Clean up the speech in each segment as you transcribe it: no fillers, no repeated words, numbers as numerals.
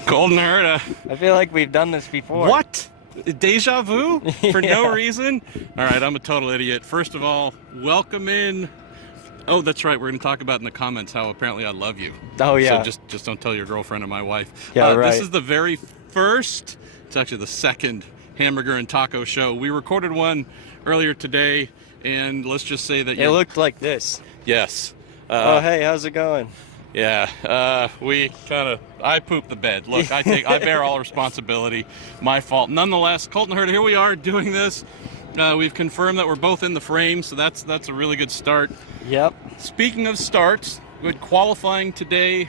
Colton Herta. I feel like we've done this before. What? Deja vu? For Yeah. no reason? All right, I'm a total idiot. First of all, welcome in. Oh, that's right. We're going to talk about in the comments how apparently I love you. Oh, yeah. So just don't tell your girlfriend or my wife. Yeah, right. This is the very first, it's actually the second Hamburger and Taco Show. We recorded one earlier today, and let's just say that It looked like this. Yes. Oh, hey, how's it going? Yeah, I pooped the bed. Look, I bear all responsibility. My fault. Nonetheless, Colton Herta, here we are doing this. We've confirmed that we're both in the frame, so that's a really good start. Yep. Speaking of starts, good qualifying today.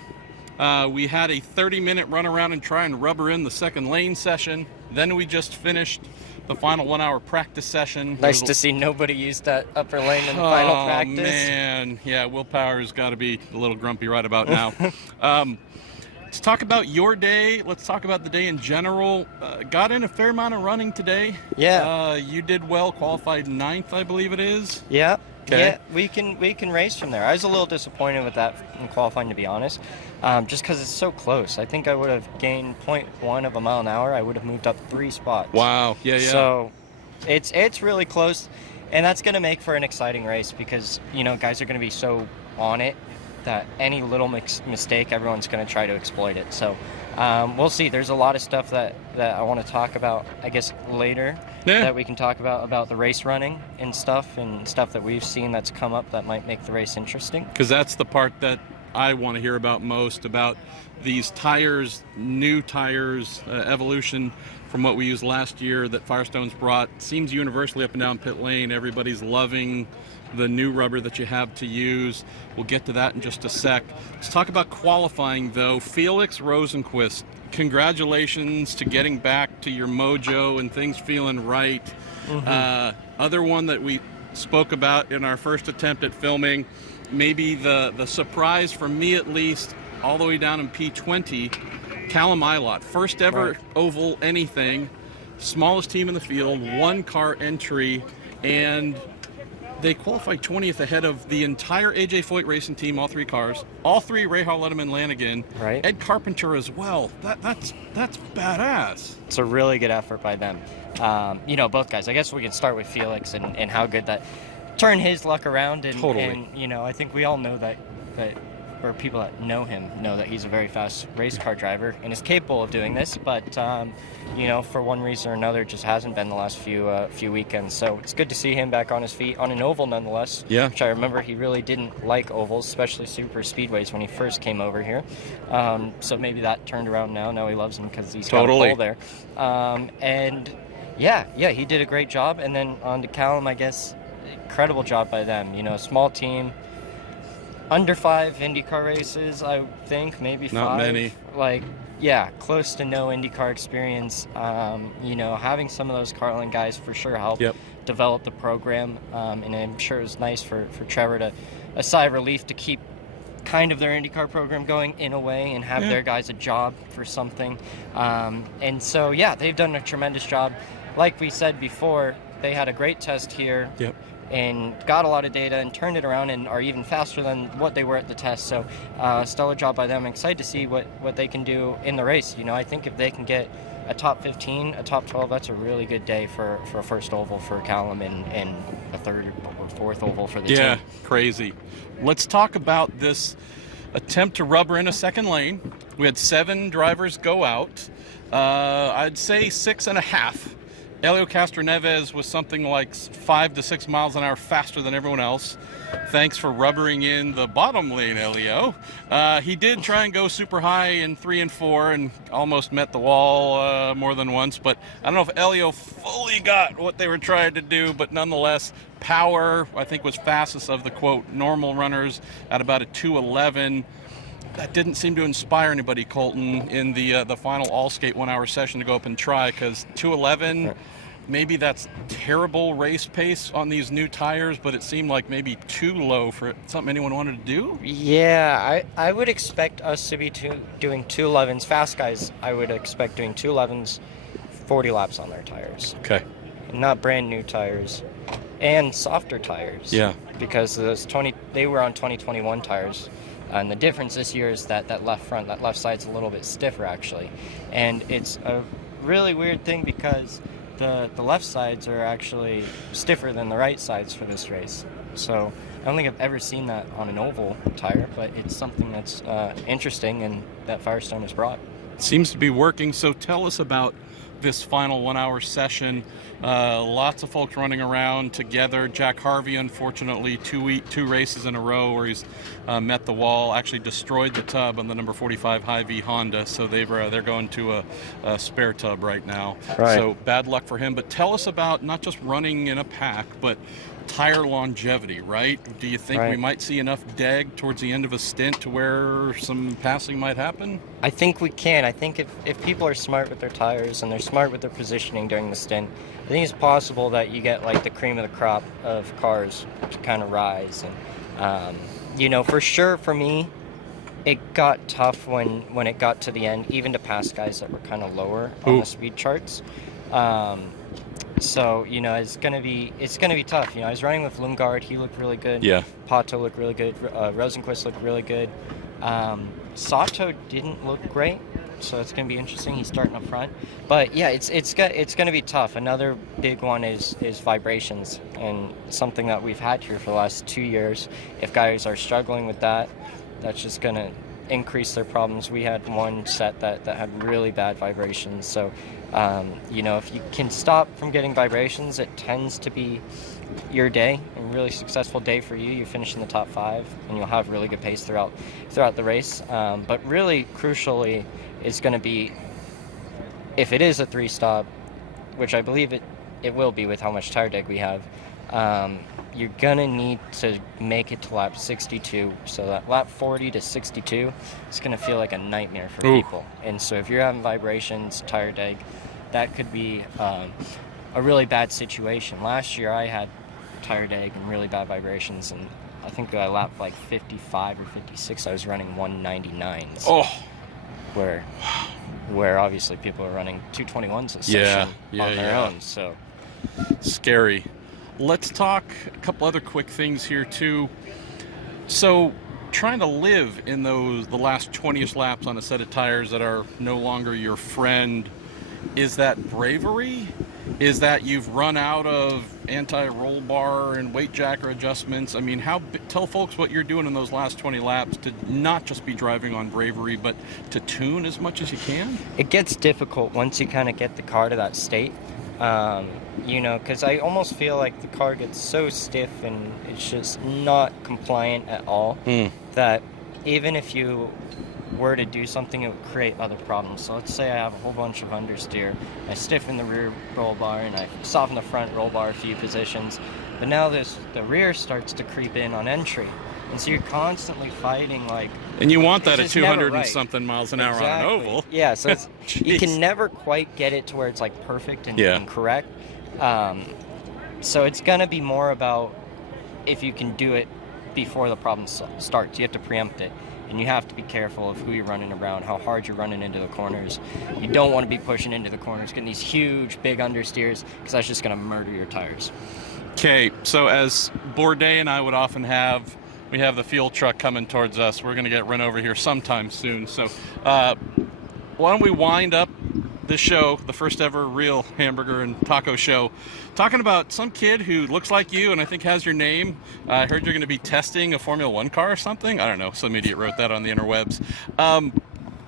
We had a 30-minute run around and try and rubber in the second lane session. Then we just finished the final 1-hour practice session. Nice to see nobody use that upper lane in the final practice. Oh, man. Yeah, willpower's got to be a little grumpy right about now. Let's talk about your day. Let's talk about the day in general. Got in a fair amount of running today. Yeah. You did well, qualified 9th, I believe it is. Yeah. Okay. Yeah, we can race from there. I was a little disappointed with that in qualifying, to be honest, just because it's so close. I think I would have gained 0.1 of a mile an hour. I would have moved up 3 spots. Wow. Yeah. So it's really close, and that's going to make for an exciting race because, guys are going to be so on it that any little mistake, everyone's going to try to exploit it. So we'll see. There's a lot of stuff that I want to talk about, I guess, later. Yeah. That we can talk about the race running and stuff that we've seen that's come up that might make the race interesting. Because that's the part that I want to hear about most, about these tires, new tires, evolution from what we used last year that Firestone's brought. Seems universally up and down pit lane. Everybody's loving the new rubber that you have to use. We'll get to that in just a sec. Let's talk about qualifying, though. Felix Rosenquist, congratulations to getting back to your mojo and things feeling right. Mm-hmm. Other one that we spoke about in our first attempt at filming, maybe the surprise for me at least, all the way down in P20, Callum Ilott, first ever oval anything, smallest team in the field, 1-car entry, and they qualified 20th ahead of the entire AJ Foyt racing team, all 3 cars, all 3 Rahal, Letterman, Lanigan, Ed Carpenter as well. That's badass. It's a really good effort by them. Both guys. I guess we can start with Felix and how good that turned his luck around. And, totally. And I think we all know that or people that know him know that he's a very fast race car driver and is capable of doing this, but for one reason or another, it just hasn't been the last few weekends. So it's good to see him back on his feet on an oval nonetheless. Yeah. Which I remember he really didn't like ovals, especially super speedways when he first came over here. So maybe that turned around now. Now he loves them because he's got a pole there. He did a great job. And then on to Callum, I guess, incredible job by them. Small team. Under 5 IndyCar races, I think, maybe 5. Not many. Close to no IndyCar experience. Having some of those Carlin guys for sure helped develop the program. And I'm sure it was nice for Trevor to a sigh of relief to keep kind of their IndyCar program going in a way and have their guys a job for something. And so, they've done a tremendous job. Like we said before, they had a great test here. Yep. And got a lot of data and turned it around and are even faster than what they were at the test. So stellar job by them. I'm excited to see what they can do in the race. I think if they can get a top 15, a top 12, that's a really good day for a first oval for Callum and a third or fourth oval for the team. Yeah, crazy. Let's talk about this attempt to rubber in a second lane. We had 7 drivers go out. I'd say 6.5. Helio Castroneves was something like 5 to 6 miles an hour faster than everyone else. Thanks for rubbering in the bottom lane, Helio. He did try and go super high in 3 and 4 and almost met the wall more than once, but I don't know if Helio fully got what they were trying to do, but nonetheless, power, I think, was fastest of the, quote, normal runners at about a 2:11. That didn't seem to inspire anybody, Colton, in the final all-skate 1-hour session to go up and try, because 2:11, maybe that's terrible race pace on these new tires, but it seemed like maybe too low for something anyone wanted to do. Yeah, I would expect us to be doing 2:11s. Fast guys, I would expect doing 2:11s, 40 laps on their tires. Okay. Not brand new tires. And softer tires. Yeah. Because they were on 2021 tires. And the difference this year is that that left side's a little bit stiffer actually, and it's a really weird thing because the left sides are actually stiffer than the right sides for this race. So I don't think I've ever seen that on an oval tire, but it's something that's interesting and that Firestone has brought. Seems to be working. So tell us about this final 1 hour session. Lots of folks running around together. Jack Harvey, unfortunately, two races in a row where he's met the wall, actually destroyed the tub on the number 45 Hy-Vee Honda. So they're going to a spare tub right now. Right. So bad luck for him. But tell us about not just running in a pack, but tire longevity, right? Do you think we might see enough deg towards the end of a stint to where some passing might happen? I think we can. I think if people are smart with their tires and they're smart with their positioning during the stint, I think it's possible that you get like the cream of the crop of cars to kind of rise. And you know, for sure for me, it got tough when it got to the end, even to pass guys that were kind of lower on the speed charts. So, you know, it's gonna be tough. You know, I was running with Lundgaard. He looked really good. Yeah. Pato looked really good. Rosenquist looked really good. Sato didn't look great, so it's gonna be interesting. He's starting up front, but yeah, it's gonna be tough. Another big one is vibrations, and something that we've had here for the last 2 years. If guys are struggling with that, that's just gonna increase their problems. We had one set that had really bad vibrations, so you know, if you can stop from getting vibrations, it tends to be your day, a really successful day for you. You finish in the top 5 and you'll have really good pace throughout the race. But really crucially is going to be, if it is a 3-stop, which I believe it will be with how much tire deg we have, you're going to need to make it to lap 62. So that lap 40 to 62 is going to feel like a nightmare for people. And so if you're having vibrations, tire deg, that could be a really bad situation. Last year I had tire deg and really bad vibrations, and I think I lapped like 55 or 56. I was running 199s. Where obviously people are running 221s a session on their own. So scary. Let's talk a couple other quick things here too. So trying to live in the last 20ish laps on a set of tires that are no longer your friend, is that bravery? Is that you've run out of anti-roll bar and weight jacker adjustments? I mean, tell folks what you're doing in those last 20 laps to not just be driving on bravery, but to tune as much as you can? It gets difficult once you kind of get the car to that state. You know, because I almost feel like the car gets so stiff and it's just not compliant at all that even if you were to do something, it would create other problems. So let's say I have a whole bunch of understeer, I stiffen the rear roll bar and I soften the front roll bar a few positions, but now the rear starts to creep in on entry, and so you're constantly fighting like. And you want that at 200 and something miles an hour on an oval. Yeah, so it's, you can never quite get it to where it's like perfect and correct. So it's gonna be more about if you can do it before the problem starts. You have to preempt it. And you have to be careful of who you're running around, how hard you're running into the corners. You don't want to be pushing into the corners, getting these huge, big understeers, because that's just going to murder your tires. Okay, so as Bourdais and I would often have, we have the fuel truck coming towards us. We're going to get run over here sometime soon. So why don't we wind up the show, the first ever real Hamburger and Taco Show, talking about some kid who looks like you and I think has your name. I heard you're going to be testing a Formula One car or something. I don't know. Some idiot wrote that on the interwebs.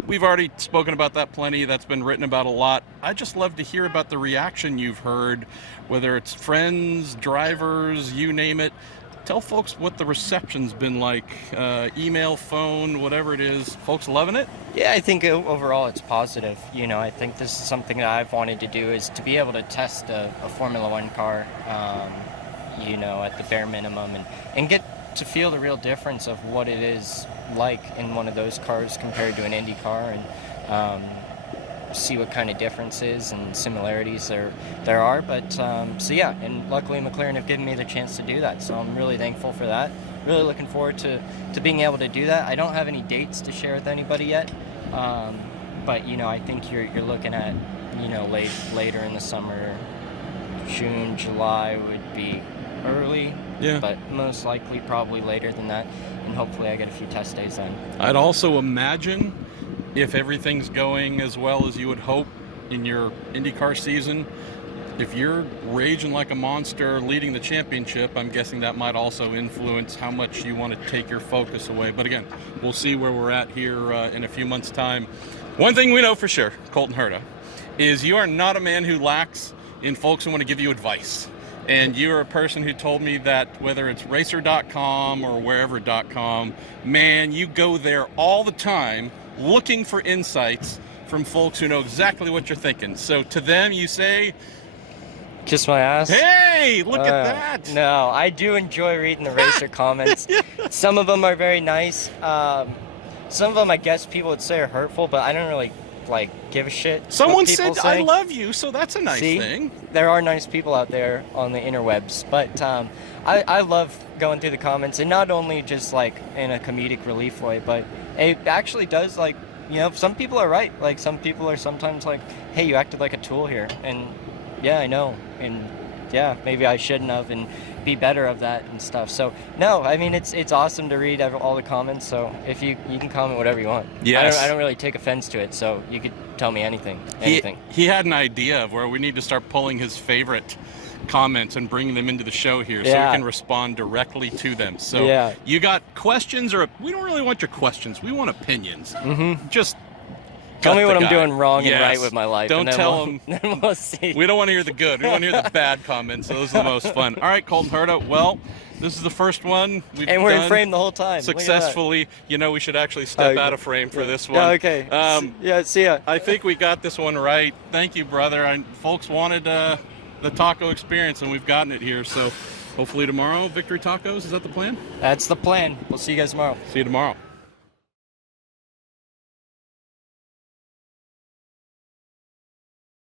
We've already spoken about that plenty. That's been written about a lot. I'd just love to hear about the reaction you've heard, whether it's friends, drivers, you name it. Tell folks what the reception's been like, email, phone, whatever it is. Folks loving it? Yeah, I think overall it's positive. You know, I think this is something that I've wanted to do, is to be able to test a Formula One car, you know, at the bare minimum, and get to feel the real difference of what it is like in one of those cars compared to an IndyCar, and see what kind of differences and similarities there are. But so yeah, and luckily McLaren have given me the chance to do that, so I'm really thankful for that. Really looking forward to being able to do that. I don't have any dates to share with anybody yet, but you know, I think you're looking at, you know, later in the summer, June, July would be early, Yeah. but most likely probably later than that, and hopefully I get a few test days then. I'd also imagine if everything's going as well as you would hope in your IndyCar season, if you're raging like a monster leading the championship, I'm guessing that might also influence how much you want to take your focus away. But again, we'll see where we're at here in a few months' time. One thing we know for sure, Colton Herta, is you are not a man who lacks in folks who want to give you advice. And you're a person who told me that whether it's racer.com or wherever.com, man, you go there all the time looking for insights from folks who know exactly what you're thinking. So to them, you say, kiss my ass. hey, look at that. No, I do enjoy reading the racer comments. Some of them are very nice. Some of them, I guess people would say are hurtful, but I don't really give a shit. Someone said, I love you, so that's a nice thing. There are nice people out there on the interwebs, but I love going through the comments, and not only just in a comedic relief way, but it actually does some people are right. Some people are sometimes hey, you acted like a tool here, and yeah, I know, and yeah, maybe I shouldn't have, and be better of that and stuff. So no, I mean it's awesome to read all the comments. So if you can comment whatever you want. Yes. I don't really take offense to it. So you could tell me anything. He had an idea of where we need to start pulling his favorite comments and bringing them into the show here so we can respond directly to them. So you got questions, or we don't really want your questions. We want opinions. Mm-hmm. Just tell me what I'm doing wrong and right with my life. Don't tell them. Then we'll see. We don't want to hear the good. We want to hear the bad comments. So those are the most fun. All right, Colton Herta. Well, this is the first one we've done. And we're in frame the whole time. Successfully. You know, we should actually step out of frame for this one. Yeah, okay. See ya. I think we got this one right. Thank you, brother. Folks wanted the taco experience, and we've gotten it here. So hopefully tomorrow, Victory Tacos. Is that the plan? That's the plan. We'll see you guys tomorrow. See you tomorrow.